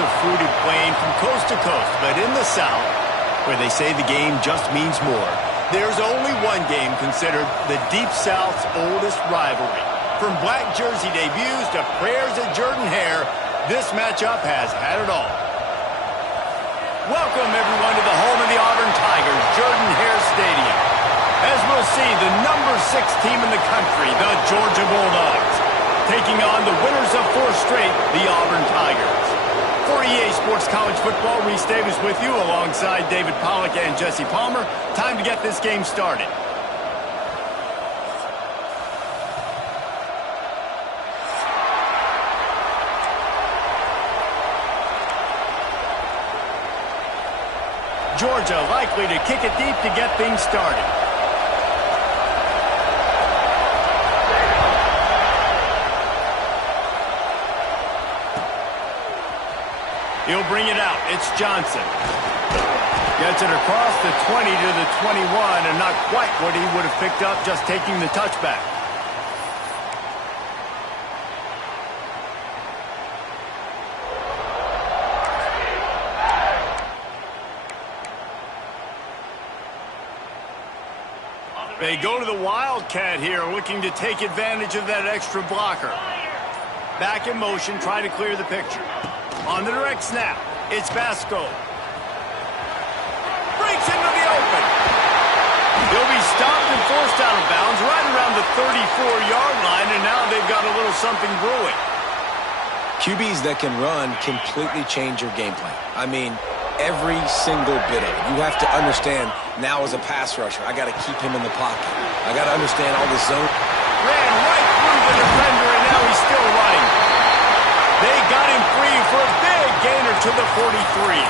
a fruited plain from coast to coast, but in the South, where they say the game just means more, there's only one game considered the Deep South's oldest rivalry. From black jersey debuts to prayers at Jordan Hare, this matchup has had it all. Welcome, everyone, to the home of the Auburn Tigers, Jordan Hare Stadium. As we'll see, the number 6 team in the country, the Georgia Bulldogs, taking on the winners of 4 straight, the Auburn Tigers. For EA Sports College Football, Reese Davis with you alongside David Pollack and Jesse Palmer. Time to get this game started. Georgia likely to kick it deep to get things started. He'll bring it out. It's Johnson. Gets it across the 20 to the 21, and not quite what he would have picked up just taking the touchback. They go to the Wildcat here, looking to take advantage of that extra blocker. Back in motion, try to clear the picture. On the direct snap, it's Basco. Breaks into the open. He'll be stopped and forced out of bounds right around the 34-yard line, and now they've got a little something brewing. QBs that can run completely change your game plan. I mean, every single bit of it. You have to understand now as a pass rusher, I got to keep him in the pocket. I got to understand all the zone. Ran right through the defender, and now he's still running. They got him free for a big gainer to the 43.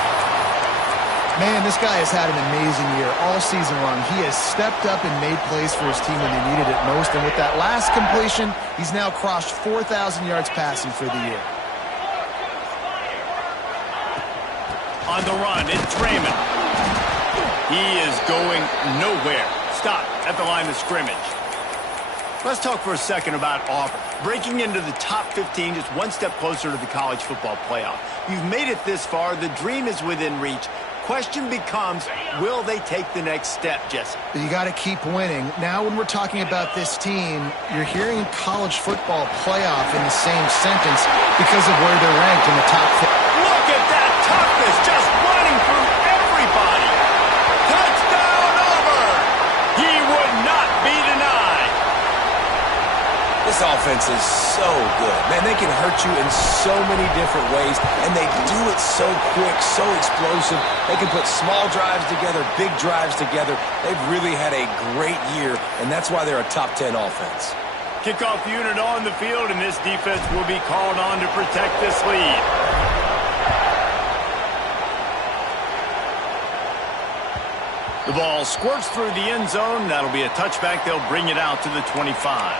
Man, this guy has had an amazing year all season long. He has stepped up and made plays for his team when they needed it most. And with that last completion, he's now crossed 4,000 yards passing for the year. On the run, it's Raymond. He is going nowhere. Stop at the line of scrimmage. Let's talk for a second about Auburn. Breaking into the top 15 is one step closer to the college football playoff. You've made it this far. The dream is within reach. Question becomes, will they take the next step, Jesse? You got to keep winning. Now when we're talking about this team, you're hearing college football playoff in the same sentence because of where they're ranked in the top 15. Look at that toughness, just running through everybody. Touchdown, Auburn! He would not be denied. This offense is so good. Man, they can hurt you in so many different ways, and they do it so quick, so explosive. They can put small drives together, big drives together. They've really had a great year, and that's why they're a top 10 offense. Kickoff unit on the field, and this defense will be called on to protect this lead. The ball squirts through the end zone. That'll be a touchback. They'll bring it out to the 25.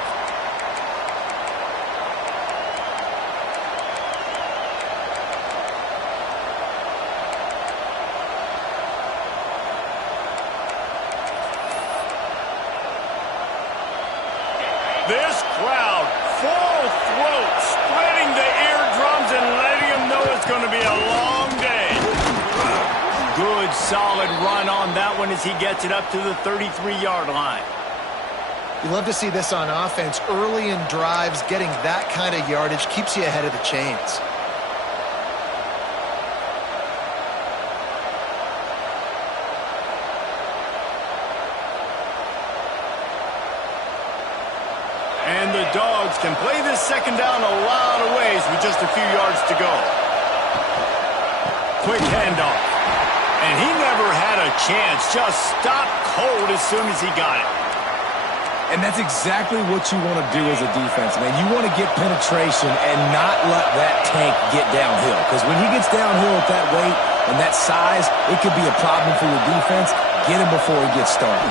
This crowd, full throat, spreading the eardrums and letting them know it's going to be a long day. Good, solid run on that one as he gets it up to the 33-yard line. You love to see this on offense. Early in drives, getting that kind of yardage keeps you ahead of the chains. And the Dogs can play this second down a lot of ways with just a few yards to go. Quick handoff. And he never had a chance. Just stopped cold as soon as he got it. And that's exactly what you want to do as a defense, man. You want to get penetration and not let that tank get downhill. Because when he gets downhill at that weight and that size, it could be a problem for your defense. Get him before he gets started.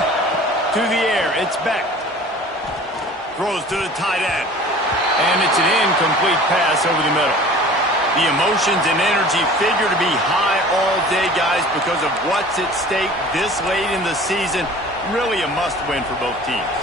To the air, it's Beck. Throws to the tight end. And it's an incomplete pass over the middle. The emotions and energy figure to be high all day, guys, because of what's at stake this late in the season. Really a must-win for both teams.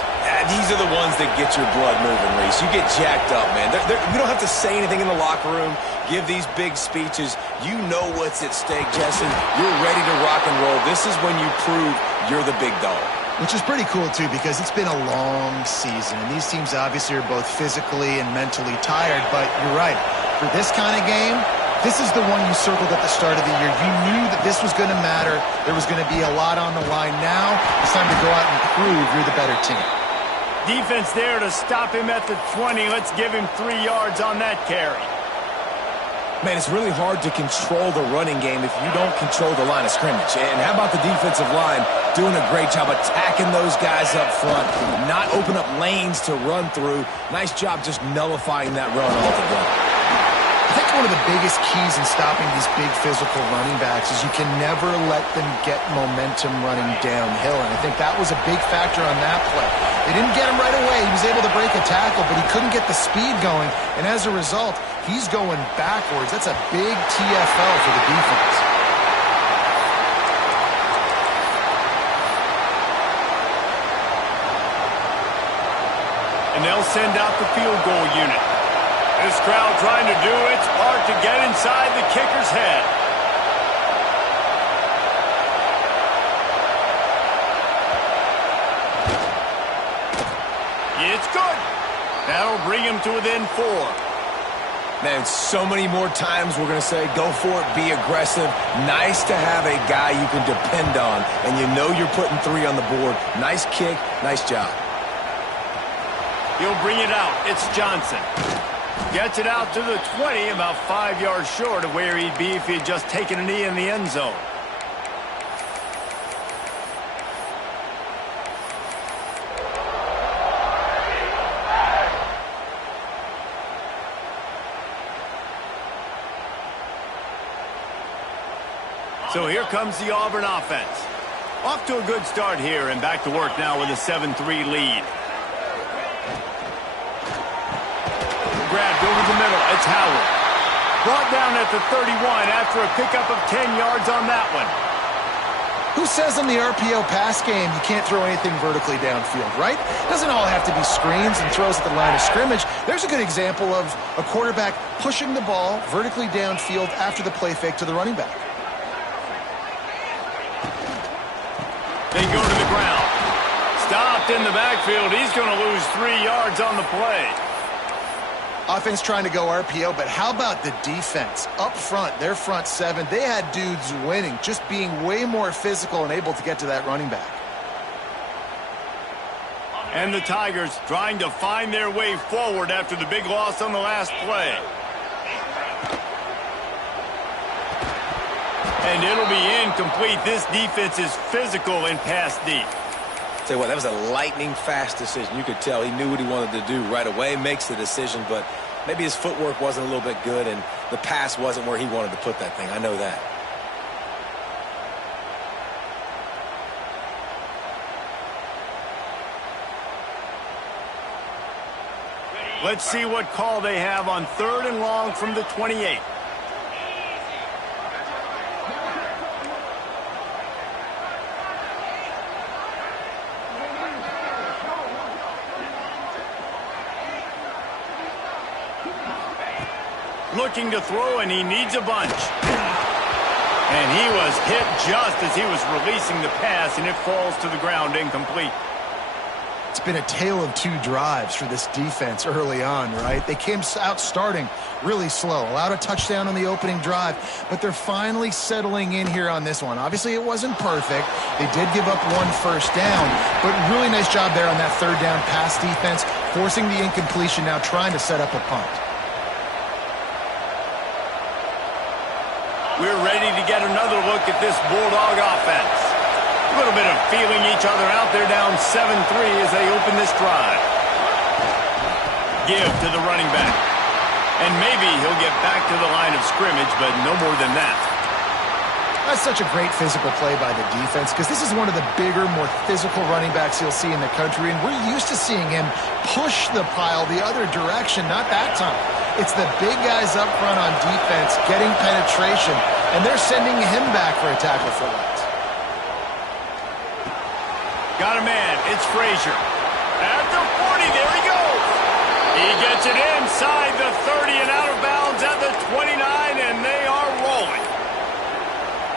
These are the ones that get your blood moving, Reese. You get jacked up, man. You don't have to say anything in the locker room, give these big speeches. You know what's at stake, Jesse. You're ready to rock and roll. This is when you prove you're the big dog. Which is pretty cool, too, because it's been a long season. And these teams obviously are both physically and mentally tired. But you're right. For this kind of game, this is the one you circled at the start of the year. You knew that this was going to matter. There was going to be a lot on the line. Now it's time to go out and prove you're the better team. Defense there to stop him at the 20. Let's give him 3 yards on that carry. Man, it's really hard to control the running game if you don't control the line of scrimmage. And how about the defensive line doing a great job attacking those guys up front, not open up lanes to run through. Nice job just nullifying that run altogether. I think one of the biggest keys in stopping these big physical running backs is you can never let them get momentum running downhill, and I think that was a big factor on that play. They didn't get him right away. He was able to break a tackle, but he couldn't get the speed going, and as a result, he's going backwards. That's a big TFL for the defense. And they'll send out the field goal unit. This crowd trying to do its part to get inside the kicker's head. It's good. That'll bring him to within 4. Man, so many more times we're going to say, go for it, be aggressive. Nice to have a guy you can depend on, and you know you're putting 3 on the board. Nice kick, nice job. He'll bring it out. It's Johnson. Gets it out to the 20, about 5 yards short of where he'd be if he had just taken a knee in the end zone. So here comes the Auburn offense. Off to a good start here and back to work now with a 7-3 lead. Grabbed over the middle. It's Howard. Brought down at the 31 after a pickup of 10 yards on that one. Who says in the RPO pass game you can't throw anything vertically downfield, right? Doesn't all have to be screens and throws at the line of scrimmage. There's a good example of a quarterback pushing the ball vertically downfield after the play fake to the running back. They go to the ground. Stopped in the backfield. He's going to lose 3 yards on the play. Offense trying to go RPO, but how about the defense? Up front, their front 7, they had dudes winning, just being way more physical and able to get to that running back. And the Tigers trying to find their way forward after the big loss on the last play. And it'll be incomplete. This defense is physical and pass deep. Tell you what, that was a lightning-fast decision. You could tell he knew what he wanted to do right away, makes the decision, but maybe his footwork wasn't a little bit good and the pass wasn't where he wanted to put that thing. I know that. Let's see what call they have on 3rd and long from the 28. Looking to throw, and he needs a bunch. And he was hit just as he was releasing the pass, and it falls to the ground incomplete. It's been a tale of 2 drives for this defense early on, right? They came out starting really slow, allowed a touchdown on the opening drive, but they're finally settling in here on this one. Obviously, it wasn't perfect. They did give up 1 first down, but really nice job there on that 3rd down pass defense, forcing the incompletion, now trying to set up a punt. We're ready to get another look at this Bulldog offense. A little bit of feeling each other out there, down 7-3 as they open this drive. Give to the running back. And maybe he'll get back to the line of scrimmage, but no more than that. That's such a great physical play by the defense because this is one of the bigger, more physical running backs you'll see in the country, and we're used to seeing him push the pile the other direction, not that time. It's the big guys up front on defense getting penetration, and they're sending him back for a tackle for loss. Got a man. It's Frazier. At He gets it inside the 30 and out of bounds at the 29, and they are rolling.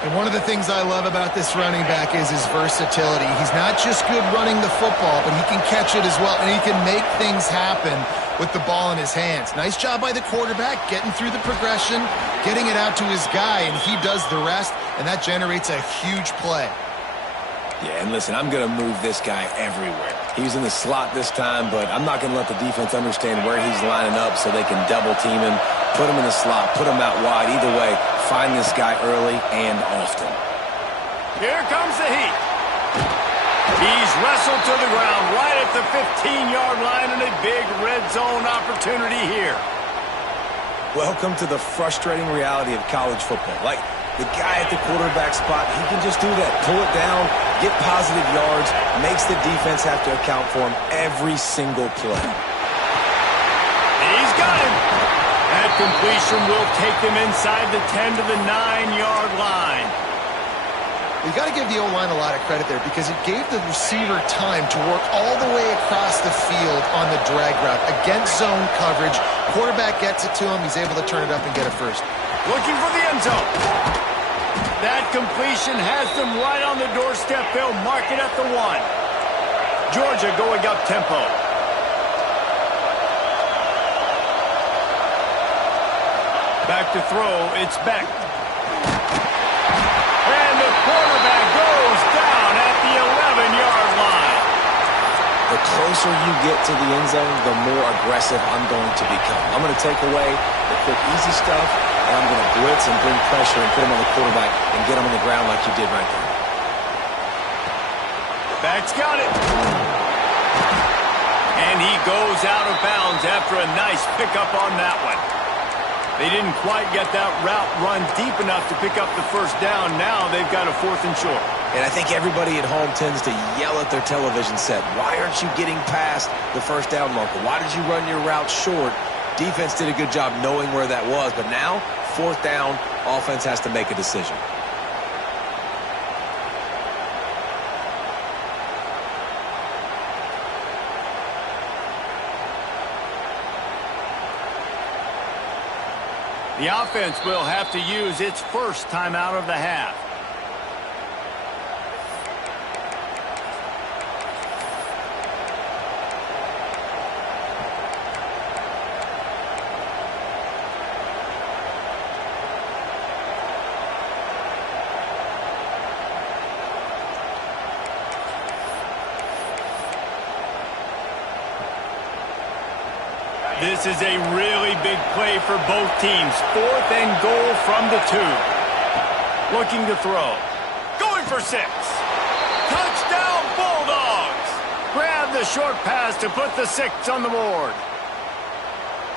And one of the things I love about this running back is his versatility. He's not just good running the football, but he can catch it as well, and he can make things happen with the ball in his hands. Nice job by the quarterback, getting through the progression, getting it out to his guy, and he does the rest, and that generates a huge play. Yeah, and listen, I'm going to move this guy everywhere. He's in the slot this time, but I'm not going to let the defense understand where he's lining up so they can double team him, put him in the slot, put him out wide. Either way, find this guy early and often. Here comes the heat. He's wrestled to the ground right at the 15-yard line, and a big red zone opportunity here. Welcome to the frustrating reality of college football. Like, the guy at the quarterback spot, he can just do that. Pull it down, get positive yards, makes the defense have to account for him every single play. He's got him. That completion will take them inside the 10 to the 9-yard line. You got to give the O-line a lot of credit there because it gave the receiver time to work all the way across the field on the drag route against zone coverage. Quarterback gets it to him. He's able to turn it up and get it first. Looking for the end zone. That completion has them right on the doorstep. They'll mark it at the 1. Georgia going up tempo. Back to throw. It's Beck. And the quarterback goes down at the 11-yard line. The closer you get to the end zone, the more aggressive I'm going to become. I'm going to take away the quick, easy stuff, and I'm going to blitz and bring pressure and put him on the quarterback and get him on the ground like you did right there. Back's got it. And he goes out of bounds after a nice pickup on that one. They didn't quite get that route run deep enough to pick up the first down. Now they've got a 4th and short. And I think everybody at home tends to yell at their television set, why aren't you getting past the first down marker? Why did you run your route short? Defense did a good job knowing where that was, but now, 4th down, offense has to make a decision. The offense will have to use its first timeout of the half. This is a really big play for both teams. 4th and goal from the 2. Looking to throw. Going for 6. Touchdown Bulldogs. Grab the short pass to put the 6 on the board.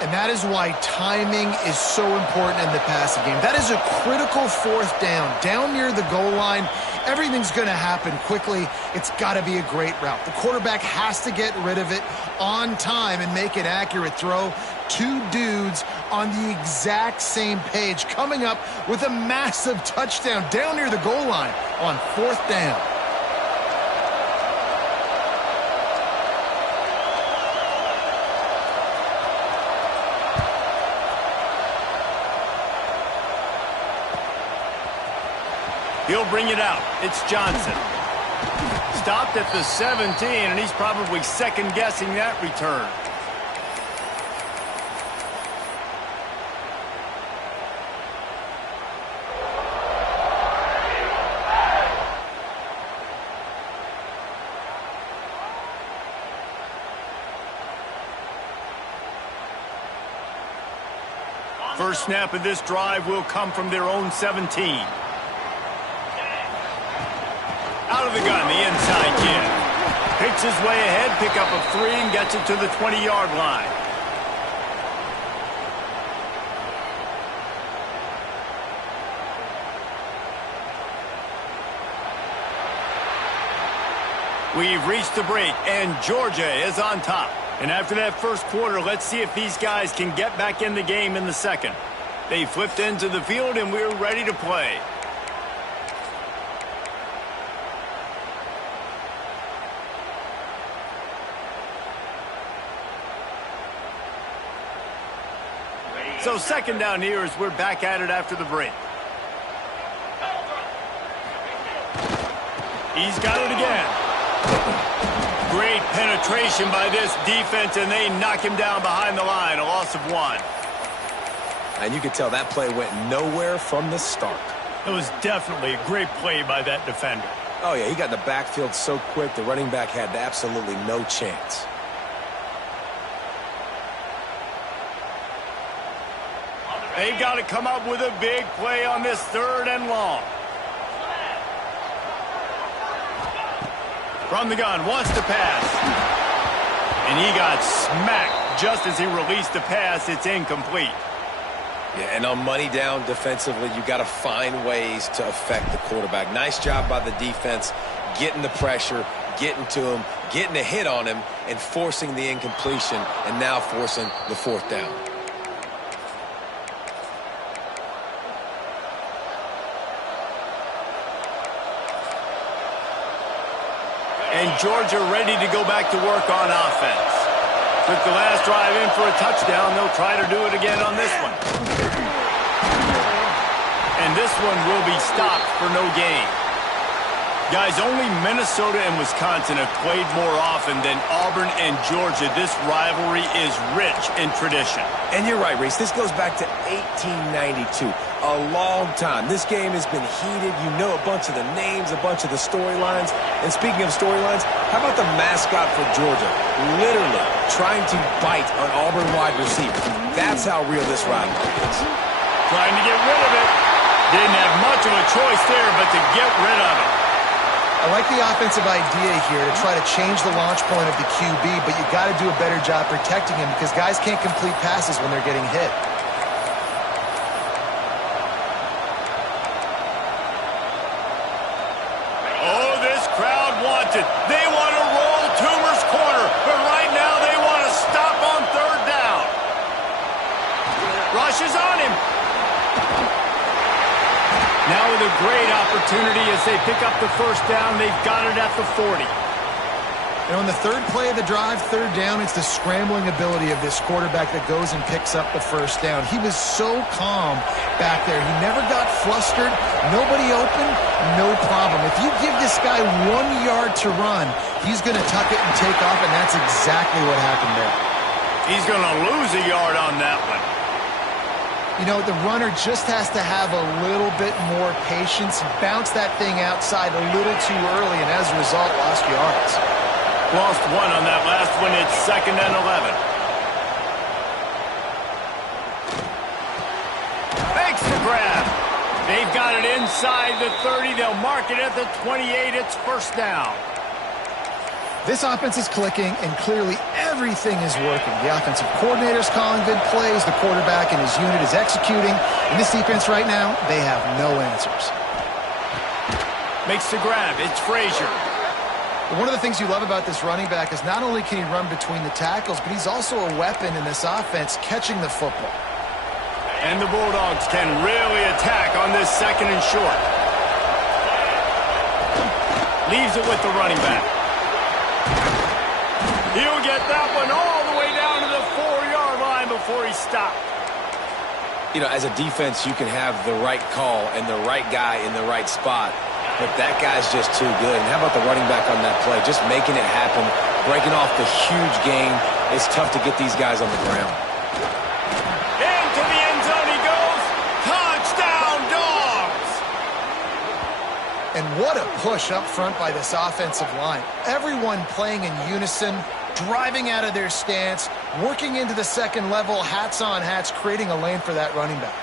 And that is why timing is so important in the passing game. That is a critical 4th down. Down near the goal line, everything's going to happen quickly. It's got to be a great route. The quarterback has to get rid of it on time and make an accurate throw. 2 dudes on the exact same page coming up with a massive touchdown down near the goal line on 4th down. He'll bring it out. It's Johnson. Stopped at the 17, and he's probably second-guessing that return. First snap of this drive will come from their own 17. Out of the gun, the inside kid. Picks his way ahead, pick up a 3, and gets it to the 20-yard line. We've reached the break, and Georgia is on top. And after that first quarter, let's see if these guys can get back in the game in the second. They flipped into the field, and we're ready to play. So second down here as we're back at it after the break. He's got it again. Great penetration by this defense, and they knock him down behind the line. A loss of 1. And you could tell that play went nowhere from the start. It was definitely a great play by that defender. Oh, yeah, he got in the backfield so quick, the running back had absolutely no chance. They've got to come up with a big play on this 3rd and long. From the gun, wants to pass. And he got smacked just as he released the pass. It's incomplete. Yeah, and on money down defensively, you got to find ways to affect the quarterback. Nice job by the defense, getting the pressure, getting to him, getting a hit on him, and forcing the incompletion, and now forcing the 4th down. And Georgia ready to go back to work on offense. Took the last drive in for a touchdown. They'll try to do it again on this one. And this one will be stopped for no gain. Guys, only Minnesota and Wisconsin have played more often than Auburn and Georgia. This rivalry is rich in tradition. And you're right, Reese. This goes back to 1892. A long time. This game has been heated. You know a bunch of the names, a bunch of the storylines. And speaking of storylines, how about the mascot for Georgia? Literally trying to bite an Auburn wide receiver. That's how real this rivalry is. Trying to get rid of it. Didn't have much of a choice there, but to get rid of it. I like the offensive idea here to try to change the launch point of the QB, but you got to do a better job protecting him because guys can't complete passes when they're getting hit. Oh, this crowd wants it. They want to roll Toomer's corner, but right now they want to stop on 3rd down. Rushes on him. Now with a great opportunity as they pick up the 1st down. They've got it at the 40. And on the 3rd play of the drive, 3rd down, it's the scrambling ability of this quarterback that goes and picks up the 1st down. He was so calm back there. He never got flustered. Nobody open, no problem. If you give this guy 1 yard to run, he's going to tuck it and take off, and that's exactly what happened there. He's going to lose a yard on that one. You know, the runner just has to have a little bit more patience, bounce that thing outside a little too early, and as a result, lost yards. Lost 1 on that last one. It's 2nd and 11. Makes the grab. They've got it inside the 30. They'll mark it at the 28. It's 1st down. This offense is clicking, and clearly everything is working. The offensive coordinator's calling good plays. The quarterback and his unit is executing. In this defense right now, they have no answers. Makes the grab. It's Frazier. One of the things you love about this running back is not only can he run between the tackles, but he's also a weapon in this offense catching the football. And the Bulldogs can really attack on this 2nd and short. Leaves it with the running back. He'll get that one all the way down to the 4-yard line before he stopped. You know, as a defense, you can have the right call and the right guy in the right spot, but that guy's just too good. And how about the running back on that play? Just making it happen, breaking off the huge gain. It's tough to get these guys on the ground. Into the end zone he goes. Touchdown, Dogs! And what a push up front by this offensive line. Everyone playing in unison, driving out of their stance, working into the 2nd level, hats on hats, creating a lane for that running back.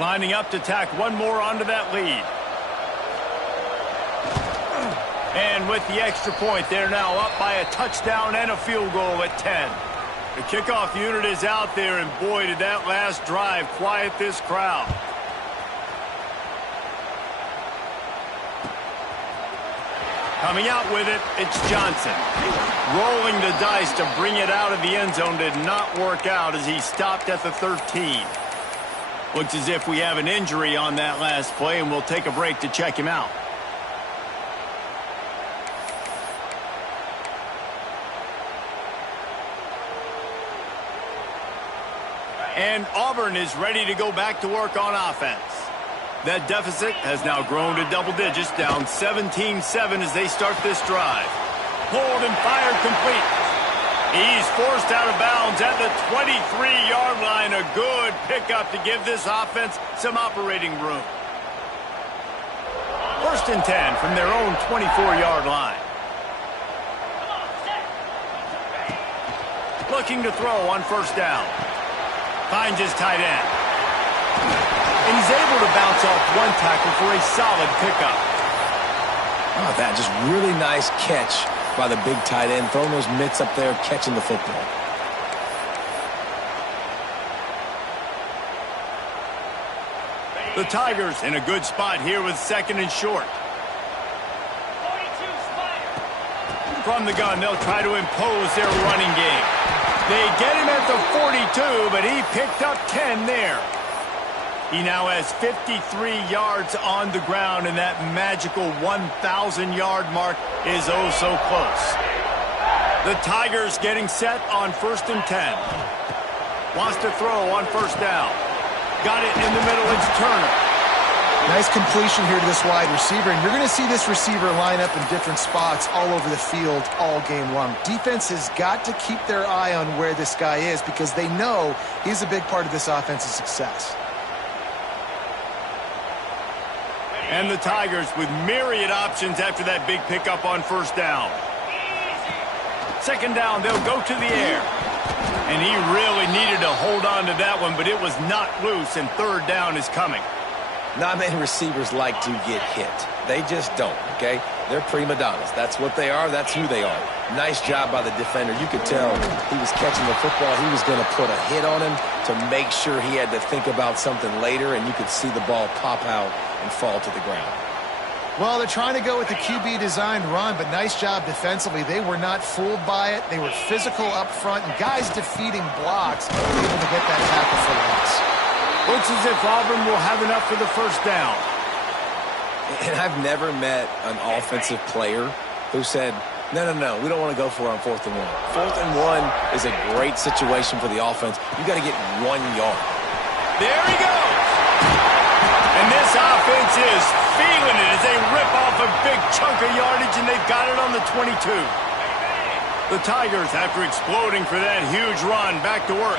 Lining up to tack one more onto that lead. And with the extra point, they're now up by a touchdown and a field goal at 10. The kickoff unit is out there, and boy, did that last drive quiet this crowd. Coming out with it, it's Johnson. Rolling the dice to bring it out of the end zone did not work out as he stopped at the 13. Looks as if we have an injury on that last play, and we'll take a break to check him out. And Auburn is ready to go back to work on offense. That deficit has now grown to double digits, down 17-7 as they start this drive. Pulled and fired complete. He's forced out of bounds at the 23-yard line. A good pickup to give this offense some operating room. 1st and 10 from their own 24-yard line. Looking to throw on 1st down. Finds his tight end. And he's able to bounce off one tackle for a solid pickup. Oh, that just really nice catch by the big tight end, throwing those mitts up there, catching the football. The Tigers in a good spot here with 2nd and short. From the gun, they'll try to impose their running game. They get him at the 42, but he picked up 10 there. He now has 53 yards on the ground, and that magical 1,000-yard mark is oh so close. The Tigers getting set on 1st and 10. Wants to throw on 1st down. Got it in the middle. It's Turner. Nice completion here to this wide receiver, and you're going to see this receiver line up in different spots all over the field all game long. Defense has got to keep their eye on where this guy is because they know he's a big part of this offense's success. And the Tigers with myriad options after that big pickup on 1st down. 2nd down, they'll go to the air. And he really needed to hold on to that one, but it was not loose, and 3rd down is coming. Not many receivers like to get hit. They just don't, okay? They're prima donnas. That's what they are. That's who they are. Nice job by the defender. You could tell he was catching the football. He was going to put a hit on him to make sure he had to think about something later, and you could see the ball pop out and fall to the ground. Well, they're trying to go with the QB-designed run, but nice job defensively. They were not fooled by it. They were physical up front, and guys defeating blocks able to get that tackle for loss. Looks as if Auburn will have enough for the 1st down. And I've never met an offensive player who said, no, we don't want to go for it on 4th and 1. 4th and 1 is a great situation for the offense. You got to get 1 yard. There he goes. And this offense is feeling it as they rip off a big chunk of yardage, and they've got it on the 22. The Tigers, after exploding for that huge run, back to work.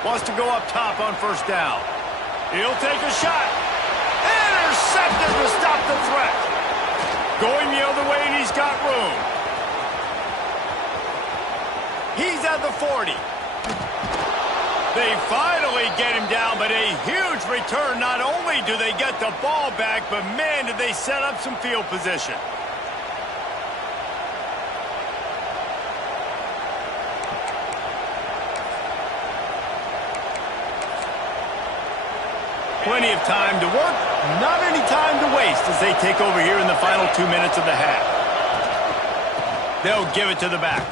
Wants to go up top on 1st down. He'll take a shot. Intercepted to stop the threat. Going the other way, and he's got room. He's at the 40. They finally get him down, but a huge return. Not only do they get the ball back, but man, did they set up some field position. Plenty of time to work, not any time to waste as they take over here in the final 2 minutes of the half. They'll give it to the back.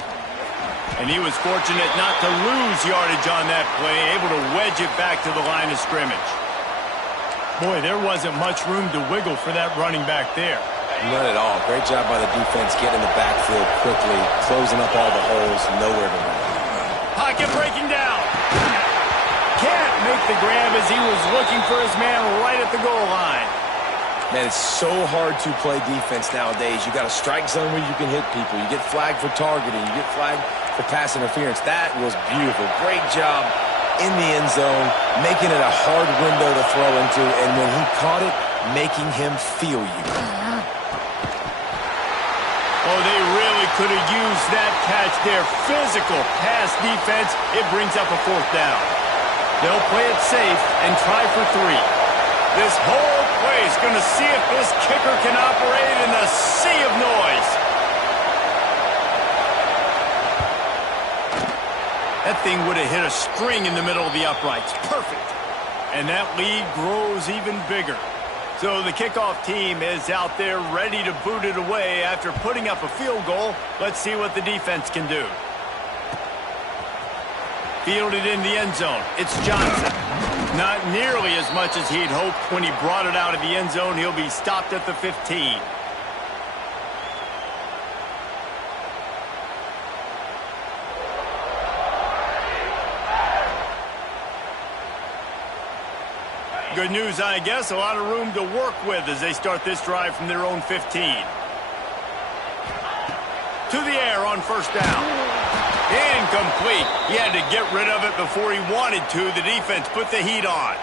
And he was fortunate not to lose yardage on that play, able to wedge it back to the line of scrimmage. Boy, there wasn't much room to wiggle for that running back there. None at all. Great job by the defense getting in the backfield quickly, closing up all the holes, nowhere to run. Pocket breaking down. Can't make the grab as he was looking for his man right at the goal line. Man, it's so hard to play defense nowadays. You got a strike zone where you can hit people. You get flagged for targeting. You get flagged for pass interference. That was beautiful. Great job in the end zone, making it a hard window to throw into, and when he caught it, making him feel you. Oh, they really could have used that catch there. Physical pass defense. It brings up a 4th down. They'll play it safe and try for 3. This whole play is going to see if this kicker can operate in the sea of noise. That thing would have hit a string in the middle of the uprights. Perfect. And that lead grows even bigger. So the kickoff team is out there ready to boot it away after putting up a field goal. Let's see what the defense can do. Fielded in the end zone. It's Johnson. Not nearly as much as he'd hoped when he brought it out of the end zone. He'll be stopped at the 15. Good news, I guess. A lot of room to work with as they start this drive from their own 15. To the air on first down. Incomplete. He had to get rid of it before he wanted to. The defense put the heat on.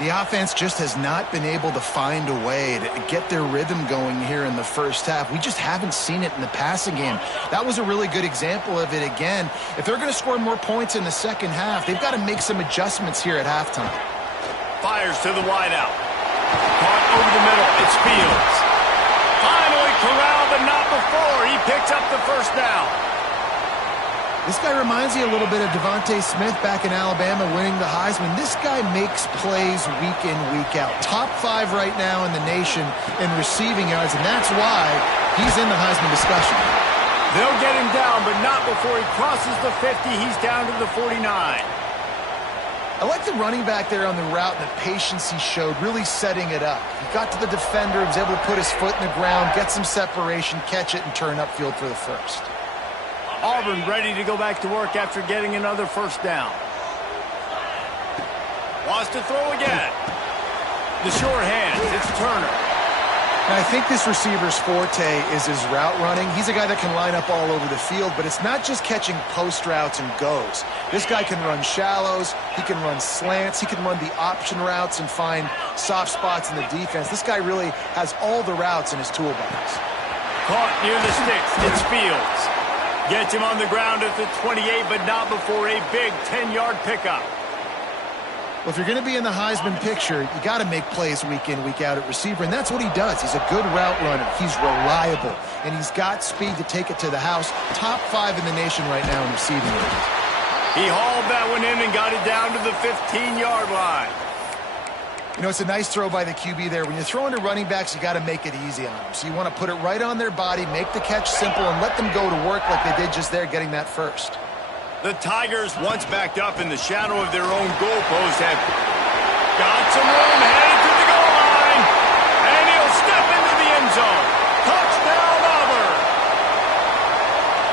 The offense just has not been able to find a way to get their rhythm going here in the first half. We just haven't seen it in the passing game. That was a really good example of it again. If they're going to score more points in the second half, they've got to make some adjustments here at halftime. Fires to the wideout. Caught over the middle. It's Fields. Finally corralled, but not before. He picks up the first down. This guy reminds me a little bit of Devontae Smith back in Alabama winning the Heisman. This guy makes plays week in, week out. Top 5 right now in the nation in receiving yards, and that's why he's in the Heisman discussion. They'll get him down, but not before he crosses the 50. He's down to the 49. I like the running back there on the route and the patience he showed, really setting it up. He got to the defender, was able to put his foot in the ground, get some separation, catch it, and turn upfield for the first. Auburn ready to go back to work after getting another first down. Wants to throw again. The short hands, it's Turner. And I think this receiver's forte is his route running. He's a guy that can line up all over the field, but it's not just catching post routes and goes. This guy can run shallows, he can run slants, he can run the option routes and find soft spots in the defense. This guy really has all the routes in his toolbox. Caught near the sticks, it's Fields. Gets him on the ground at the 28, but not before a big 10-yard pickup. Well, if you're going to be in the Heisman picture, you got to make plays week in, week out at receiver, and that's what he does. He's a good route runner. He's reliable, and he's got speed to take it to the house. Top 5 in the nation right now in receiving yards. He hauled that one in and got it down to the 15-yard line. You know, it's a nice throw by the QB there. When you're throwing to running backs, you got to make it easy on them. So you want to put it right on their body, make the catch simple, and let them go to work like they did just there, getting that first. The Tigers, once backed up in the shadow of their own goalpost, have got some room, headed to the goal line, and he'll step into the end zone. Touchdown, Auburn!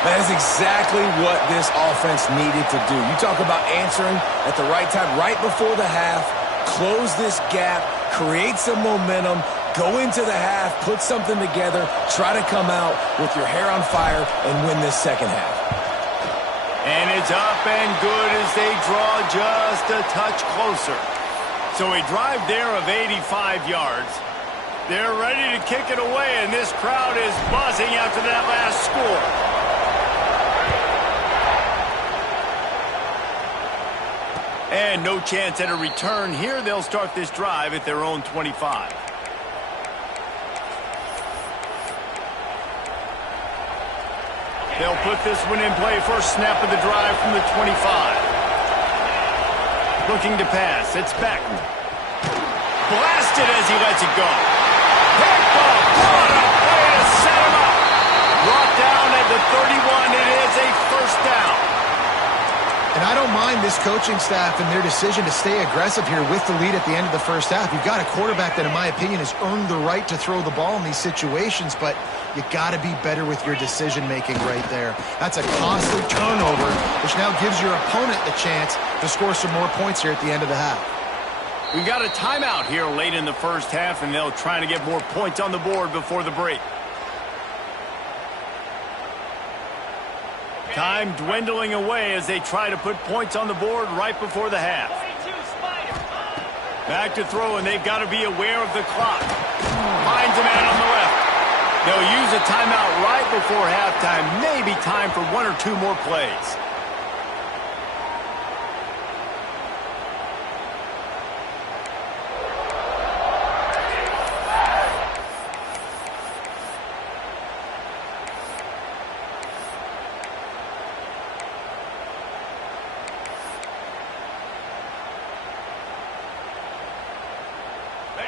That is exactly what this offense needed to do. You talk about answering at the right time, right before the half, close this gap, create some momentum, go into the half, put something together, try to come out with your hair on fire and win this second half. And it's up and good as they draw just a touch closer. So a drive there of 85 yards. They're ready to kick it away, and this crowd is buzzing after that last score. And no chance at a return here. They'll start this drive at their own 25. They'll put this one in play. First snap of the drive from the 25. Looking to pass. It's Beckton. Blasted as he lets it go. Picked off. What a play to set him up. Brought down at the 31. It is a first down. And I don't mind this coaching staff and their decision to stay aggressive here with the lead at the end of the first half. You've got a quarterback that, in my opinion, has earned the right to throw the ball in these situations, but you got to be better with your decision-making right there. That's a costly turnover, which now gives your opponent the chance to score some more points here at the end of the half. We've got a timeout here late in the first half, and they'll try to get more points on the board before the break. Time dwindling away as they try to put points on the board right before the half. Back to throw, and they've got to be aware of the clock. Finds a man on the left. They'll use a timeout right before halftime. Maybe time for one or two more plays.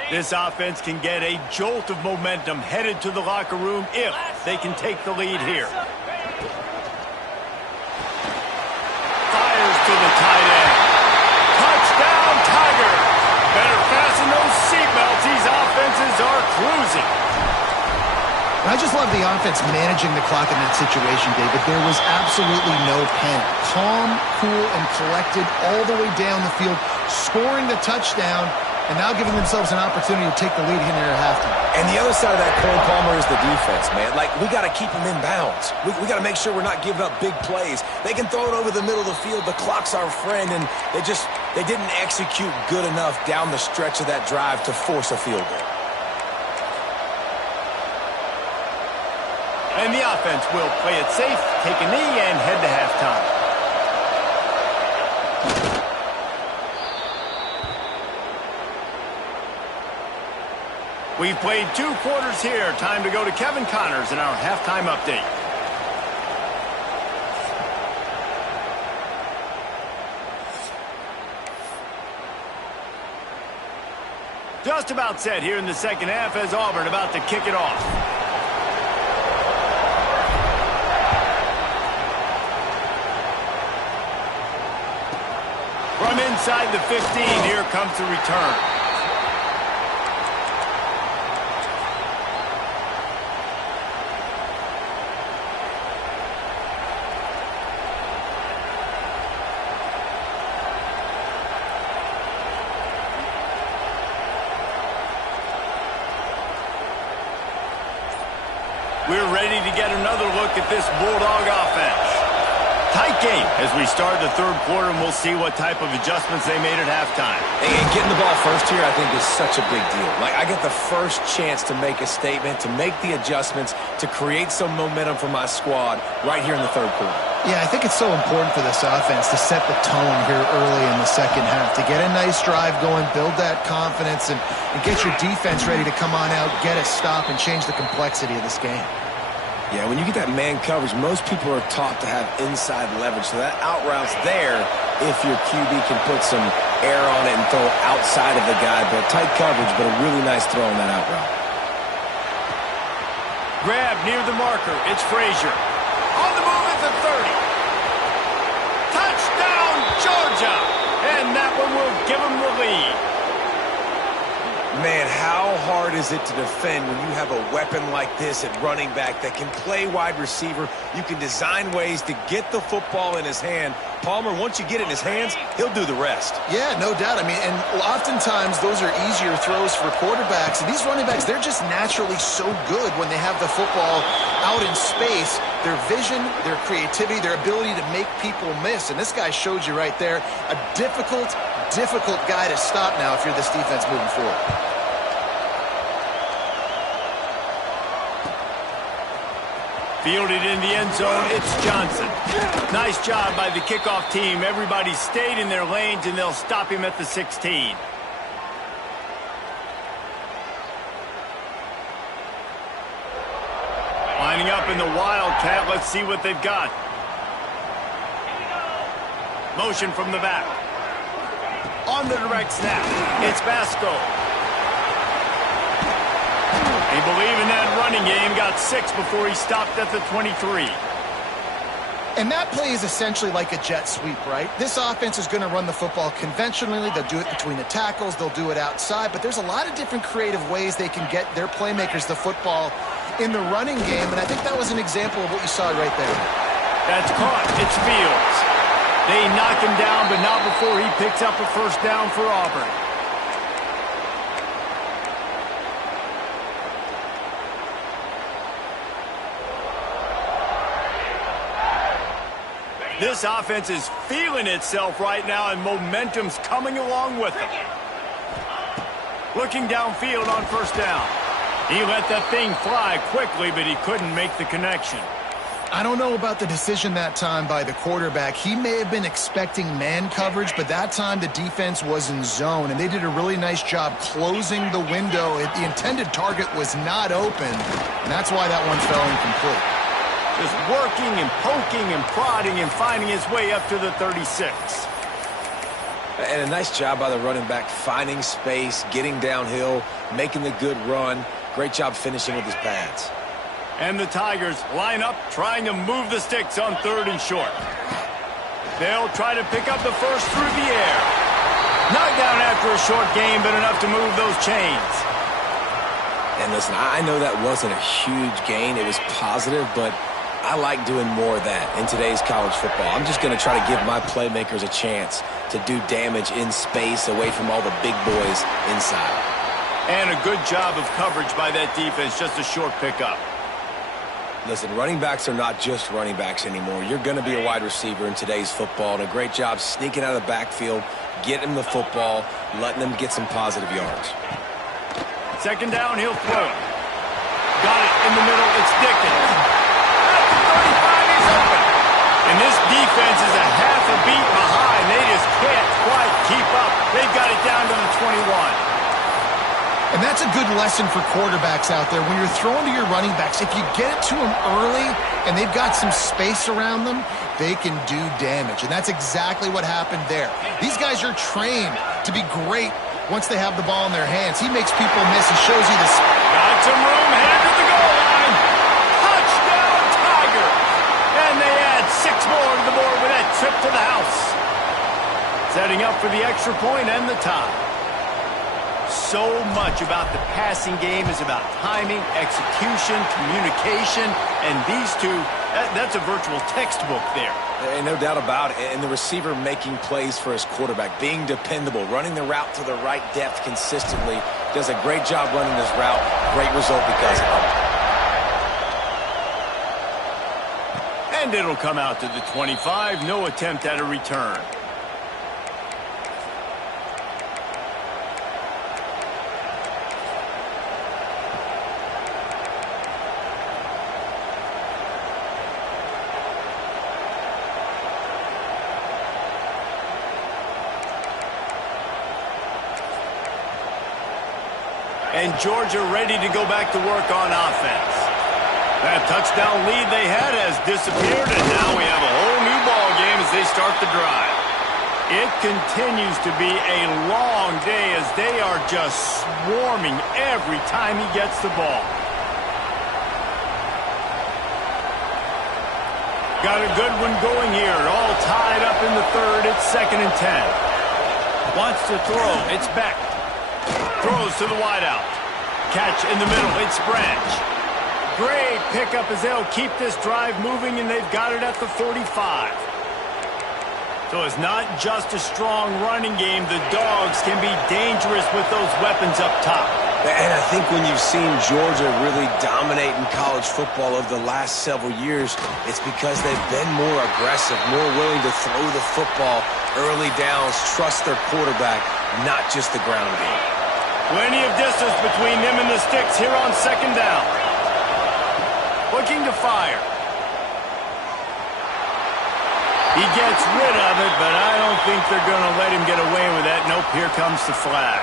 This offense can get a jolt of momentum headed to the locker room if they can take the lead here. Fires to the tight end. Touchdown, Tigers! Better fasten those seatbelts. These offenses are cruising. I just love the offense managing the clock in that situation, David. There was absolutely no panic. Calm, cool, and collected all the way down the field, scoring the touchdown, and now giving themselves an opportunity to take the lead in there at halftime. And the other side of that coin, Palmer, is the defense, man. Like, we got to keep them in bounds. We got to make sure we're not giving up big plays. They can throw it over the middle of the field. The clock's our friend, and they didn't execute good enough down the stretch of that drive to force a field goal. And the offense will play it safe, take a knee, and head to halftime. We've played 2 quarters here. Time to go to Kevin Connors in our halftime update. Just about set here in the second half as Auburn about to kick it off. From inside the 15, here comes the return. We're ready to get another look at this Bulldog offense. Tight game as we start the third quarter, and we'll see what type of adjustments they made at halftime. And getting the ball first here, I think, is such a big deal. Like, I get the first chance to make a statement, to make the adjustments, to create some momentum for my squad right here in the third quarter. Yeah, I think it's so important for this offense to set the tone here early in the second half, to get a nice drive going, build that confidence, and get your defense ready to come on out, get a stop, and change the complexity of this game. Yeah, when you get that man coverage, most people are taught to have inside leverage. So that out route's there if your QB can put some air on it and throw outside of the guy. But tight coverage, but a really nice throw on that out route. Grab near the marker. It's Frazier. On the move at the 30. Touchdown, Georgia! And that one will give them the lead. Man, how hard is it to defend when you have a weapon like this at running back that can play wide receiver? You can design ways to get the football in his hand. Palmer, once you get it in his hands, he'll do the rest. Yeah, no doubt. I mean, and oftentimes those are easier throws for quarterbacks. And these running backs, they're just naturally so good when they have the football out in space. Their vision, their creativity, their ability to make people miss. And this guy showed you right there, a difficult guy to stop now if you're this defense moving forward. Fielded in the end zone, it's Johnson. Nice job by the kickoff team. Everybody stayed in their lanes, and they'll stop him at the 16. Lining up in the Wildcat. Let's see what they've got. Motion from the back. On the direct snap, it's Basco. They believe in that running game. Got 6 before he stopped at the 23. And that play is essentially like a jet sweep, right? This offense is going to run the football conventionally. They'll do it between the tackles. They'll do it outside. But there's a lot of different creative ways they can get their playmakers the football in the running game. And I think that was an example of what you saw right there. That's caught. It's Fields. They knock him down, but not before he picks up a first down for Auburn. This offense is feeling itself right now, and momentum's coming along with them. Looking downfield on first down. He let that thing fly quickly, but he couldn't make the connection. I don't know about the decision that time by the quarterback. He may have been expecting man coverage, but that time the defense was in zone, and they did a really nice job closing the window. The intended target was not open, and that's why that one fell incomplete. Just working and poking and prodding and finding his way up to the 36. And a nice job by the running back, finding space, getting downhill, making the good run. Great job finishing with his pads. And the Tigers line up, trying to move the sticks on 3rd and short. They'll try to pick up the first through the air. Knocked down after a short gain, but enough to move those chains. And listen, I know that wasn't a huge gain. It was positive, but I like doing more of that in today's college football. I'm just going to try to give my playmakers a chance to do damage in space away from all the big boys inside. And a good job of coverage by that defense, just a short pickup. Listen, running backs are not just running backs anymore. You're going to be a wide receiver in today's football, and a great job sneaking out of the backfield, getting them the football, letting them get some positive yards. 2nd down, he'll throw it. Got it in the middle, it's Dickens. At the 35, he's open. And this defense is a half a beat behind. They just can't quite keep up. They've got it down to the 21. And that's a good lesson for quarterbacks out there. When you're throwing to your running backs, if you get it to them early and they've got some space around them, they can do damage. And that's exactly what happened there. These guys are trained to be great once they have the ball in their hands. He makes people miss. He shows you this. Got some room, headed to the goal line. Touchdown, Tiger. And they add 6 more to the board with that trip to the house. Setting up for the extra point and the tie. So much about the passing game is about timing, execution, communication, and these two, that's a virtual textbook there. And no doubt about it. And the receiver making plays for his quarterback, being dependable, running the route to the right depth consistently, does a great job running this route. Great result because of it. And it'll come out to the 25. No attempt at a return. And Georgia ready to go back to work on offense. That touchdown lead they had has disappeared, and now we have a whole new ball game as they start the drive. It continues to be a long day as they are just swarming every time he gets the ball. Got a good one going here. All tied up in the 3rd. It's 2nd and 10. Wants to throw. It's Beck. Throws to the wideout. Catch in the middle. It's Branch. Great pickup as they'll keep this drive moving, and they've got it at the 45. So it's not just a strong running game. The Dogs can be dangerous with those weapons up top. And I think when you've seen Georgia really dominate in college football over the last several years, it's because they've been more aggressive, more willing to throw the football early downs, trust their quarterback, not just the ground game. Plenty of distance between them and the sticks here on 2nd down. Looking to fire. He gets rid of it, but I don't think they're going to let him get away with that. Nope, here comes the flag.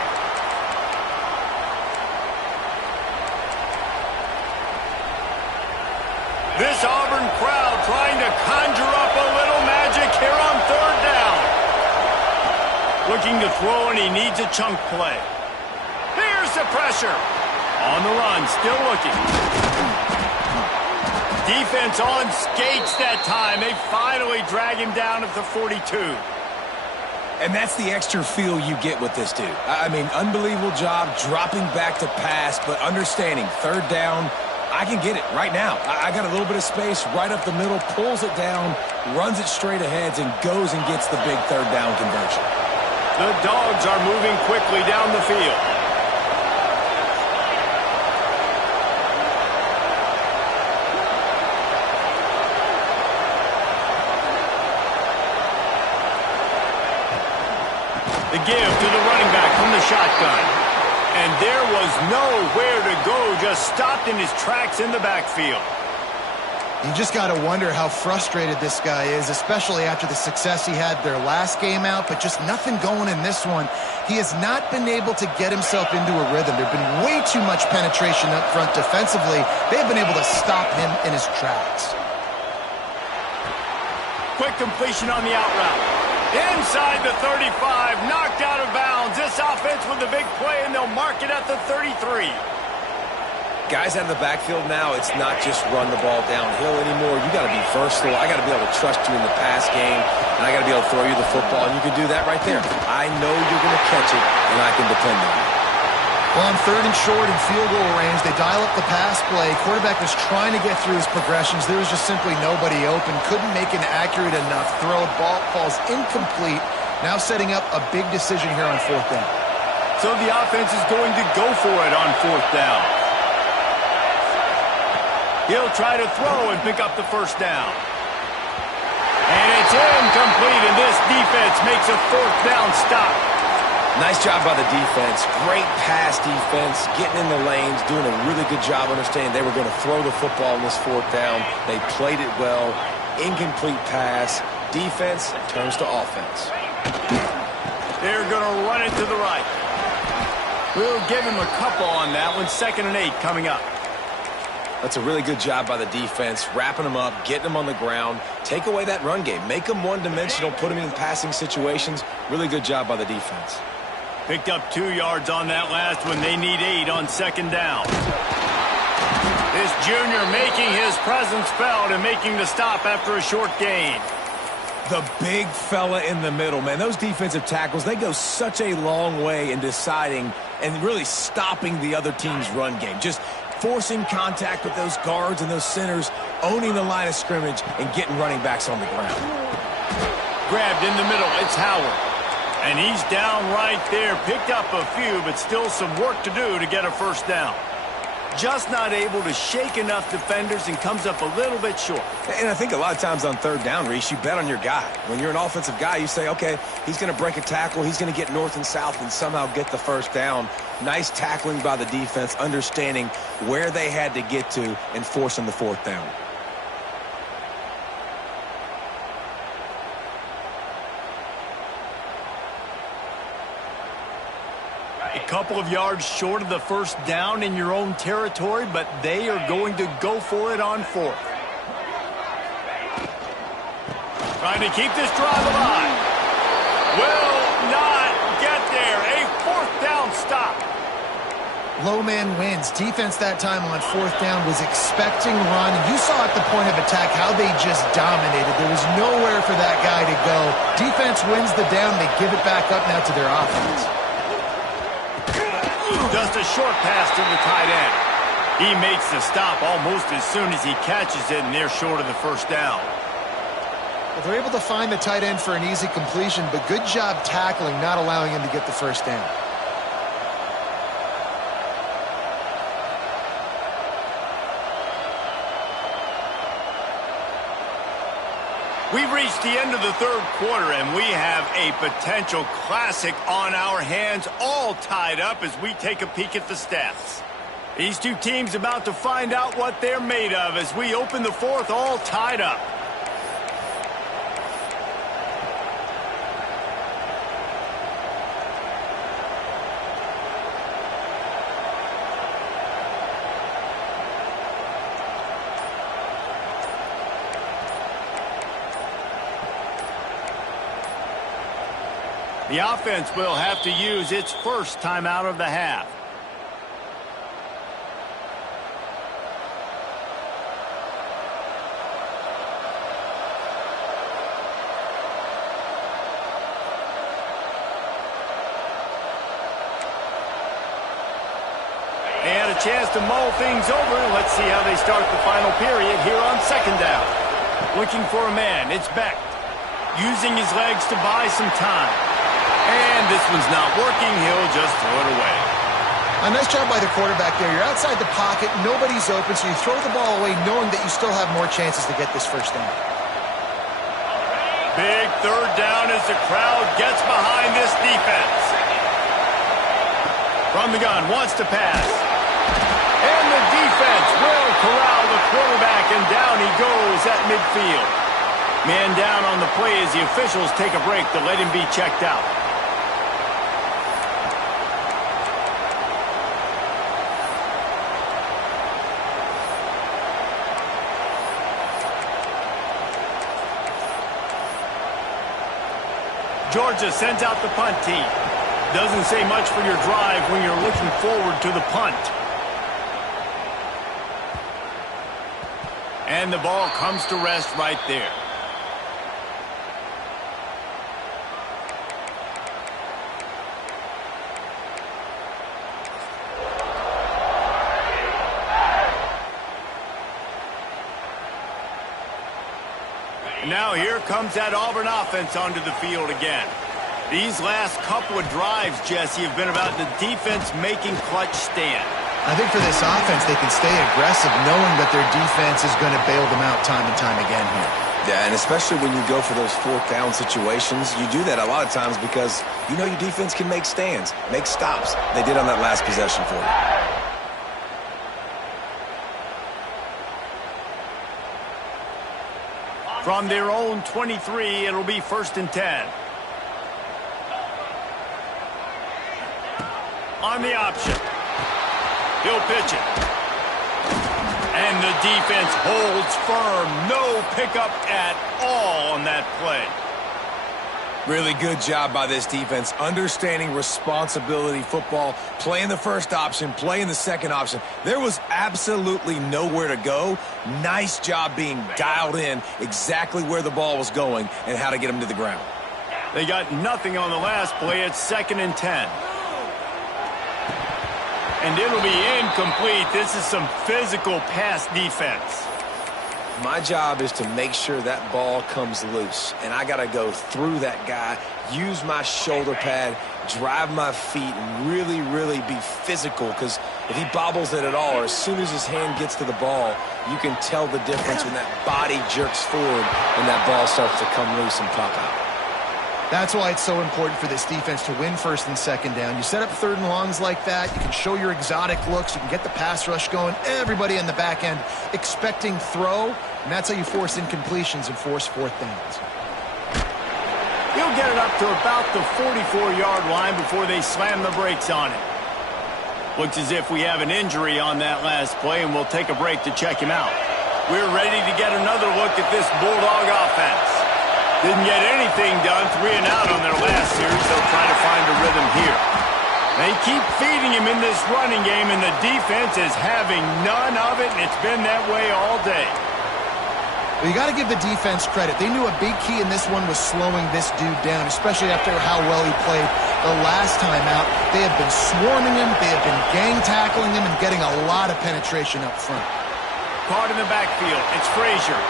This Auburn crowd trying to conjure up a little magic here on 3rd down. Looking to throw, and he needs a chunk play. Here's the pressure. On the run, still looking. Defense on skates that time. They finally drag him down at the 42. And that's the extra feel you get with this dude. I mean, unbelievable job dropping back to pass, but understanding 3rd down, I can get it right now. I got a little bit of space right up the middle, pulls it down, runs it straight ahead, and goes and gets the big 3rd down conversion. The Dogs are moving quickly down the field. The give to the running back from the shotgun. And there was nowhere to go, just stopped in his tracks in the backfield. You just got to wonder how frustrated this guy is, especially after the success he had their last game out, but just nothing going in this one. He has not been able to get himself into a rhythm. There's been way too much penetration up front defensively. They've been able to stop him in his tracks. Quick completion on the out route. Inside the 35, knocked out of bounds. This offense with the big play, and they'll mark it at the 33. Guys out of the backfield now, it's not just run the ball downhill anymore. You got to be versatile. I got to be able to trust you in the pass game, and I got to be able to throw you the football, and you can do that right there. I know you're going to catch it, and I can depend on it. Well, on 3rd and short and field goal range, they dial up the pass play. Quarterback was trying to get through his progressions. There was just simply nobody open. Couldn't make an accurate enough throw. Ball falls incomplete. Now setting up a big decision here on 4th down. So the offense is going to go for it on 4th down. He'll try to throw and pick up the 1st down. And it's incomplete, and this defense makes a 4th down stop. Nice job by the defense. Great pass defense, getting in the lanes, doing a really good job understanding they were going to throw the football on this 4th down. They played it well. Incomplete pass. Defense turns to offense. They're going to run it to the right. We'll give him a couple on that one. 2nd and 8 coming up. That's a really good job by the defense, wrapping them up, getting them on the ground. Take away that run game. Make them one-dimensional, put them in passing situations. Really good job by the defense. Picked up 2 yards on that last one. They need 8 on 2nd down. This junior making his presence felt and making the stop after a short gain. The big fella in the middle, man. Those defensive tackles, they go such a long way in deciding and really stopping the other team's run game. Just forcing contact with those guards and those centers, owning the line of scrimmage, and getting running backs on the ground. Grabbed in the middle, it's Howard. And he's down right there. Picked up a few, but still some work to do to get a 1st down. Just not able to shake enough defenders and comes up a little bit short. And I think a lot of times on 3rd down, Reese, you bet on your guy. When you're an offensive guy, you say, okay, he's going to break a tackle, he's going to get north and south and somehow get the 1st down. Nice tackling by the defense, understanding where they had to get to and forcing the 4th down. A couple of yards short of the 1st down in your own territory, but they are going to go for it on 4th. Trying to keep this drive alive. Will not get there. A 4th down stop. Low man wins. Defense that time on 4th down was expecting run. You saw at the point of attack how they just dominated. There was nowhere for that guy to go. Defense wins the down. They give it back up now to their offense. Just a short pass to the tight end. He makes the stop almost as soon as he catches it, and they're short of the 1st down. Well, they're able to find the tight end for an easy completion, but good job tackling, not allowing him to get the 1st down. We've reached the end of the 3rd quarter, and we have a potential classic on our hands, all tied up as we take a peek at the stats. These two teams about to find out what they're made of as we open the 4th, all tied up. The offense will have to use its 1st timeout of the half. And a chance to mull things over. Let's see how they start the final period here on 2nd down. Looking for a man. It's Beck. Using his legs to buy some time. And this one's not working. He'll just throw it away. A nice job by the quarterback there. You're outside the pocket. Nobody's open, so you throw the ball away knowing that you still have more chances to get this 1st down. Big 3rd down as the crowd gets behind this defense. From the gun, wants to pass. And the defense will corral the quarterback, and down he goes at midfield. Man down on the play as the officials take a break to let him be checked out. Georgia sends out the punt team. Doesn't say much for your drive when you're looking forward to the punt. And the ball comes to rest right there. Now here comes that Auburn offense onto the field again. These last couple of drives, Jesse, have been about the defense making clutch stand. I think for this offense, they can stay aggressive knowing that their defense is going to bail them out time and time again here. Yeah, and especially when you go for those fourth down situations, you do that a lot of times because you know your defense can make stands, make stops. They did on that last possession for you. From their own 23, it'll be 1st and 10. On the option. He'll pitch it. And the defense holds firm. No pickup at all on that play. Really good job by this defense, understanding responsibility football, playing the first option, playing the second option. There was absolutely nowhere to go. Nice job being dialed in exactly where the ball was going and how to get him to the ground. They got nothing on the last play. It's 2nd and 10. And it'll be incomplete. This is some physical pass defense. My job is to make sure that ball comes loose, and I got to go through that guy, use my shoulder pad, drive my feet, and really, really be physical, because if he bobbles it at all, or as soon as his hand gets to the ball, you can tell the difference when that body jerks forward and that ball starts to come loose and pop out. That's why it's so important for this defense to win 1st and 2nd down. You set up 3rd and longs like that, you can show your exotic looks, you can get the pass rush going, everybody in the back end expecting throw, and that's how you force incompletions and force 4th downs. He'll get it up to about the 44-yard line before they slam the brakes on it. Looks as if we have an injury on that last play, and we'll take a break to check him out. We're ready to get another look at this Bulldog offense. Didn't get anything done, 3 and out on their last series. They'll try to find a rhythm here. They keep feeding him in this running game, and the defense is having none of it, and it's been that way all day. Well, you got to give the defense credit. They knew a big key in this one was slowing this dude down, especially after how well he played the last time out. They have been swarming him, they have been gang tackling him, and getting a lot of penetration up front. Caught in the backfield, it's Frazier.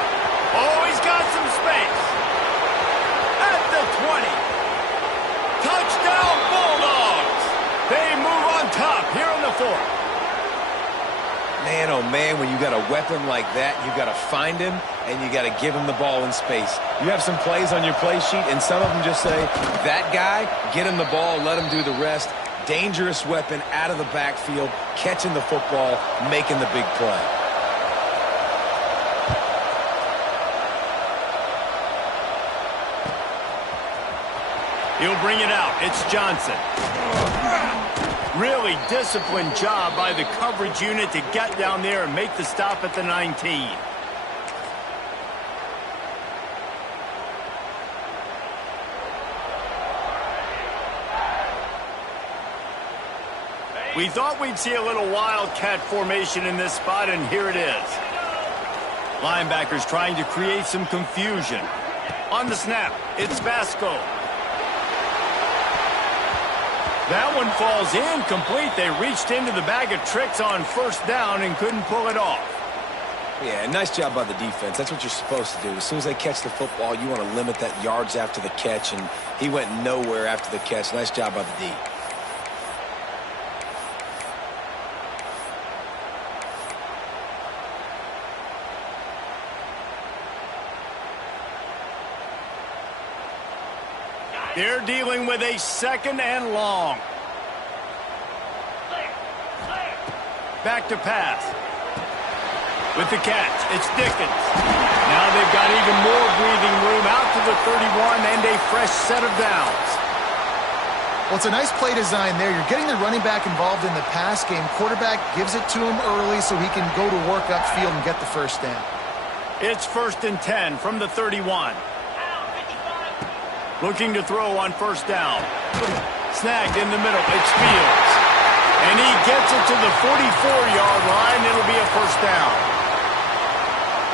Oh, he's got some space. At the 20. Touchdown Bulldogs. They move on top here in the 4th. Man, oh man, when you got a weapon like that, you got to find him and you got to give him the ball in space. You have some plays on your play sheet, and some of them just say, that guy, get him the ball, let him do the rest. Dangerous weapon out of the backfield, catching the football, making the big play. He'll bring it out. It's Johnson. Really disciplined job by the coverage unit to get down there and make the stop at the 19. We thought we'd see a little wildcat formation in this spot, and here it is. Linebackers trying to create some confusion. On the snap, it's Vasco. That one falls incomplete. They reached into the bag of tricks on 1st down and couldn't pull it off. Yeah, nice job by the defense. That's what you're supposed to do. As soon as they catch the football, you want to limit that yards after the catch, and he went nowhere after the catch. Nice job by the D. They're dealing with a 2nd and long. Back to pass. With the catch, it's Dickens. Now they've got even more breathing room out to the 31 and a fresh set of downs. Well, it's a nice play design there. You're getting the running back involved in the pass game. Quarterback gives it to him early so he can go to work upfield and get the 1st down. It's 1st and 10 from the 31. Looking to throw on first down. Snagged in the middle. It's Fields. And he gets it to the 44-yard line. It'll be a first down.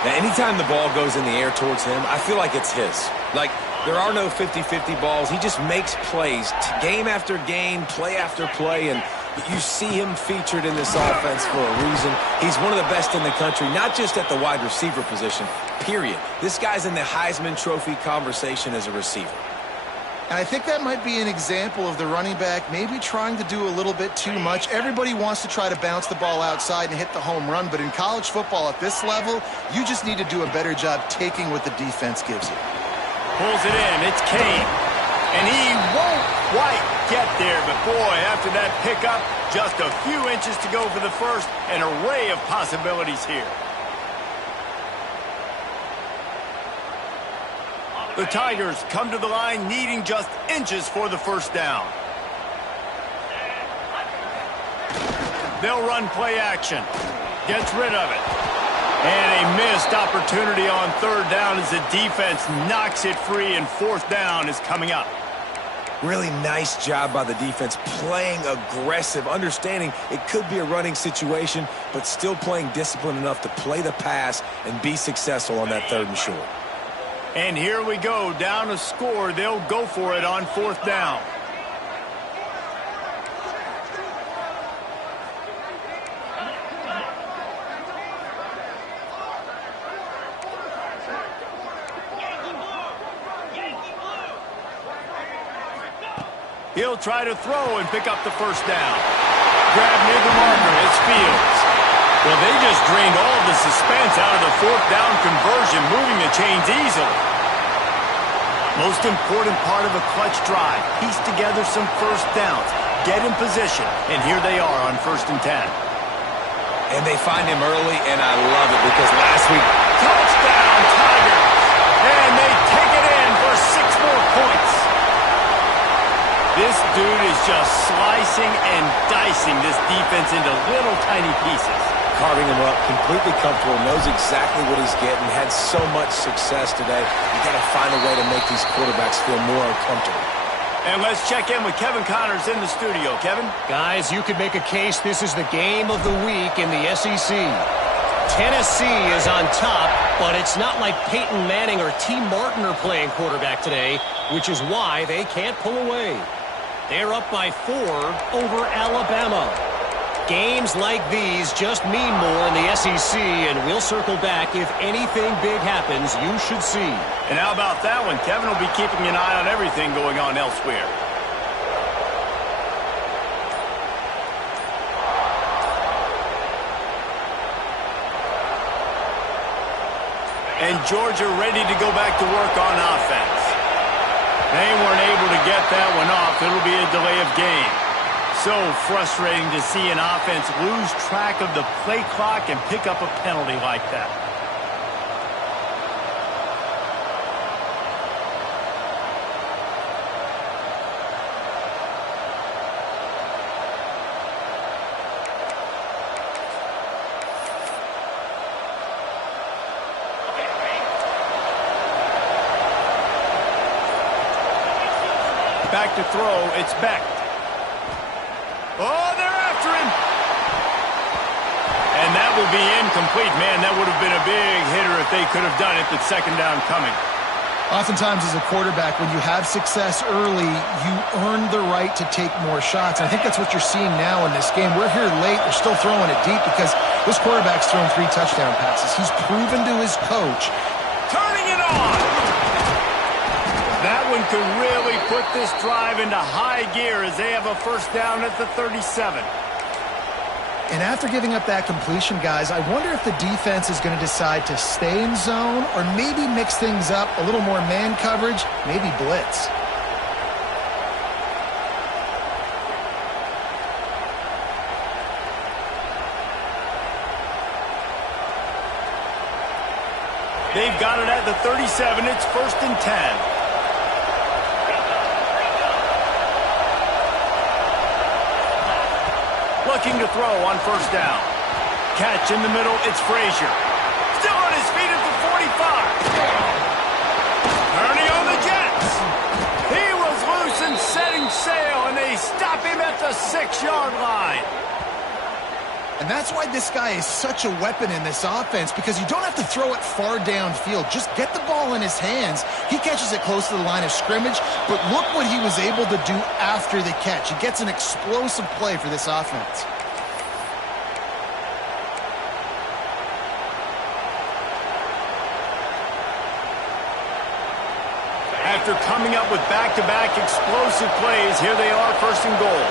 Now, anytime the ball goes in the air towards him, I feel like it's his. Like, there are no 50-50 balls. He just makes plays, game after game, play after play, and you see him featured in this offense for a reason. He's one of the best in the country, not just at the wide receiver position, period. This guy's in the Heisman Trophy conversation as a receiver. And I think that might be an example of the running back maybe trying to do a little bit too much. Everybody wants to try to bounce the ball outside and hit the home run, but in college football at this level, you just need to do a better job taking what the defense gives you. Pulls it in. It's Kane. And he won't quite get there, but boy, after that pickup, just a few inches to go for the first. An array of possibilities here. The Tigers come to the line needing just inches for the first down. They'll run play action. Gets rid of it. And a missed opportunity on third down as the defense knocks it free, and fourth down is coming up. Really nice job by the defense, playing aggressive, understanding it could be a running situation, but still playing disciplined enough to play the pass and be successful on that third and short. And here we go, down a score. They'll go for it on fourth down. He'll try to throw and pick up the first down. Grab near the marker. It's Fields. Well, they just drained all of the suspense out of the fourth down conversion, moving the chains easily. Most important part of a clutch drive. Piece together some first downs. Get in position. And here they are on 1st and 10. And they find him early, and I love it because last week, touchdown Tigers. And they take it in for 6 more points. This dude is just slicing and dicing this defense into little tiny pieces. Carving him up, completely comfortable, knows exactly what he's getting, had so much success today. You got to find a way to make these quarterbacks feel more uncomfortable. And let's check in with Kevin Connors in the studio. Kevin? Guys, you could make a case this is the game of the week in the SEC. Tennessee is on top, but it's not like Peyton Manning or T. Martin are playing quarterback today, which is why they can't pull away. They're up by 4 over Alabama. Games like these just mean more in the SEC, and we'll circle back if anything big happens you should see. And how about that one? Kevin will be keeping an eye on everything going on elsewhere. And Georgia ready to go back to work on offense. They weren't able to get that one off. It'll be a delay of game. So frustrating to see an offense lose track of the play clock and pick up a penalty like that. Back to throw, it's Beck. Oh, they're after him. And that will be incomplete. Man, that would have been a big hitter if they could have done it, but second down coming. Oftentimes as a quarterback, when you have success early, you earn the right to take more shots. And I think that's what you're seeing now in this game. We're here late. They're still throwing it deep because this quarterback's thrown 3 touchdown passes. He's proven to his coach. Turning it on. That one could really put this drive into high gear as they have a first down at the 37. And after giving up that completion, guys, I wonder if the defense is going to decide to stay in zone or maybe mix things up, a little more man coverage, maybe blitz. They've got it at the 37. It's 1st and 10. Looking to throw on first down. Catch in the middle, it's Frazier. Still on his feet at the 45. Turning on the Jets. 6-yard line. And that's why this guy is such a weapon in this offense, because you don't have to throw it far downfield. Just get the ball in his hands. He catches it close to the line of scrimmage, but look what he was able to do after the catch. He gets an explosive play for this offense. After coming up with back-to-back explosive plays, here they are, 1st and goal.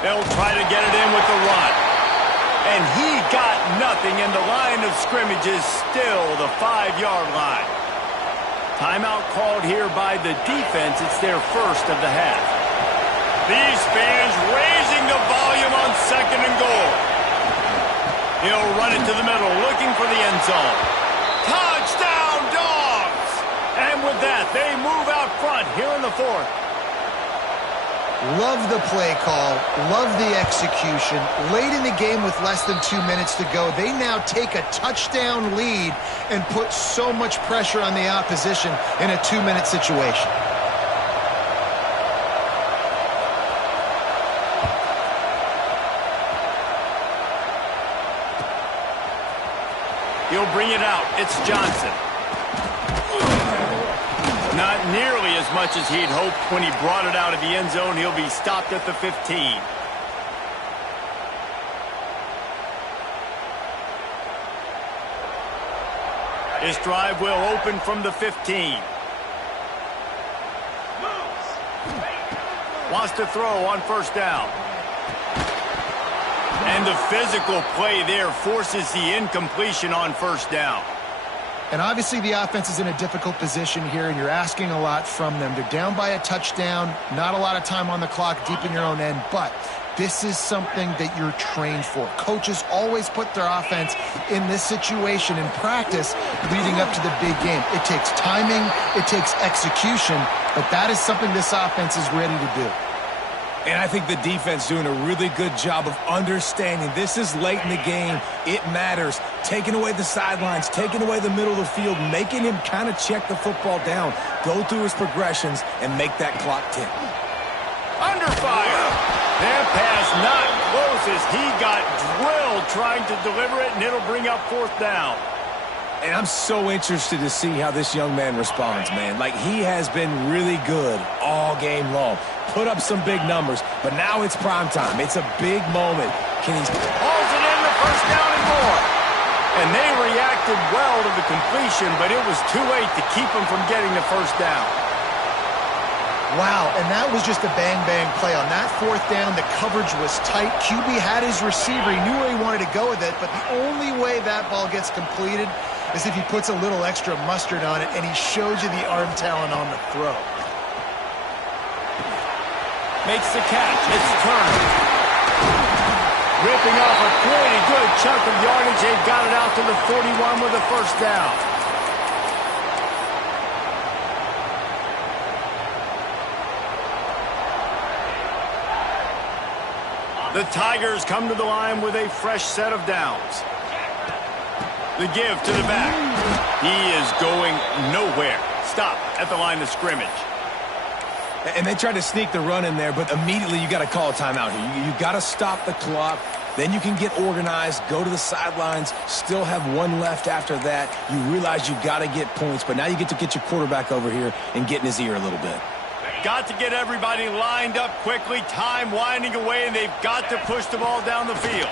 They'll try to get it in with the run. And he got nothing, and the line of scrimmage is still the 5-yard line. Timeout called here by the defense. It's their first of the half. These fans raising the volume on 2nd and goal. He'll run it to the middle, looking for the end zone. Touchdown, Dogs! And with that, they move out front here in the 4th. Love the play call, love the execution. Late in the game with less than 2 minutes to go, they now take a touchdown lead and put so much pressure on the opposition in a 2-minute situation. He'll bring it out. It's Johnson. Not nearly as much as he'd hoped when he brought it out of the end zone. He'll be stopped at the 15. This drive will open from the 15. Wants to throw on 1st down. And the physical play there forces the incompletion on 1st down. And obviously the offense is in a difficult position here, and you're asking a lot from them. They're down by a touchdown, not a lot of time on the clock, deep in your own end, but this is something that you're trained for. Coaches always put their offense in this situation in practice leading up to the big game. It takes timing, it takes execution, but that is something this offense is ready to do. And I think the defense doing a really good job of understanding this is late in the game. It matters. Taking away the sidelines, taking away the middle of the field, making him kind of check the football down, go through his progressions, and make that clock tick. Under fire. That pass not close as he got drilled trying to deliver it, and it'll bring up 4th down. And I'm so interested to see how this young man responds, man. Like, he has been really good all game long. Put up some big numbers, but now it's prime time. It's a big moment. Can he... Hauls it in the 1st down and more. And they reacted well to the completion, but it was too late to keep him from getting the 1st down. Wow, and that was just a bang-bang play. On that 4th down, the coverage was tight. QB had his receiver. He knew where he wanted to go with it, but the only way that ball gets completed is if he puts a little extra mustard on it, and he shows you the arm talent on the throw. Makes the catch. It's turned. Ripping off a pretty good chunk of yardage. They've got it out to the 41 with a 1st down. The Tigers come to the line with a fresh set of downs. The give to the back. He is going nowhere. Stop at the line of scrimmage. And they tried to sneak the run in there, but immediately you got to call a timeout here. You got to stop the clock. Then you can get organized, go to the sidelines, still have one left after that. You realize you've got to get points, but now you get to get your quarterback over here and get in his ear a little bit. Got to get everybody lined up quickly. Time winding away, and they've got to push the ball down the field.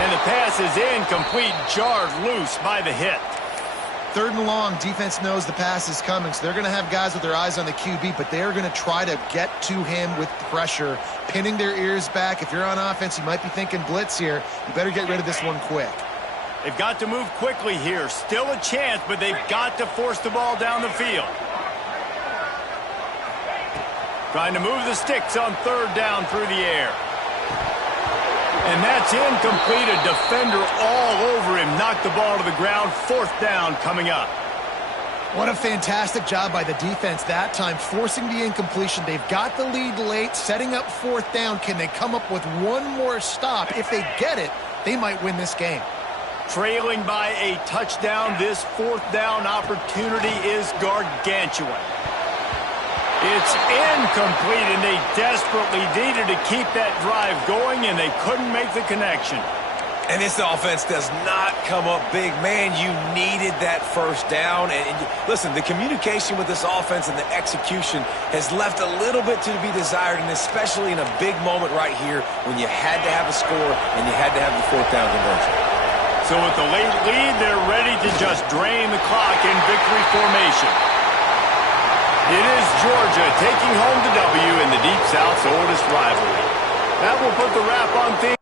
And the pass is incomplete, jarred loose by the hit. 3rd and long, defense knows the pass is coming, so they're going to have guys with their eyes on the QB, but they're going to try to get to him with pressure, pinning their ears back. If you're on offense, you might be thinking blitz here. You better get rid of this one quick. They've got to move quickly here. Still a chance, but they've got to force the ball down the field. Trying to move the sticks on 3rd down through the air. And that's incomplete. A defender all over him. Knocked the ball to the ground. 4th down coming up. What a fantastic job by the defense that time, forcing the incompletion. They've got the lead late, setting up 4th down. Can they come up with one more stop? If they get it, they might win this game. Trailing by a touchdown, this 4th down opportunity is gargantuan. It's incomplete, and they desperately needed to keep that drive going, and they couldn't make the connection. And this offense does not come up big. Man, you needed that first down. And listen, the communication with this offense and the execution has left a little bit to be desired, and especially in a big moment right here when you had to have a score and you had to have the fourth down conversion. So with the late lead, they're ready to just drain the clock in victory formation. It is Georgia taking home the W in the Deep South's oldest rivalry. That will put the wrap on things.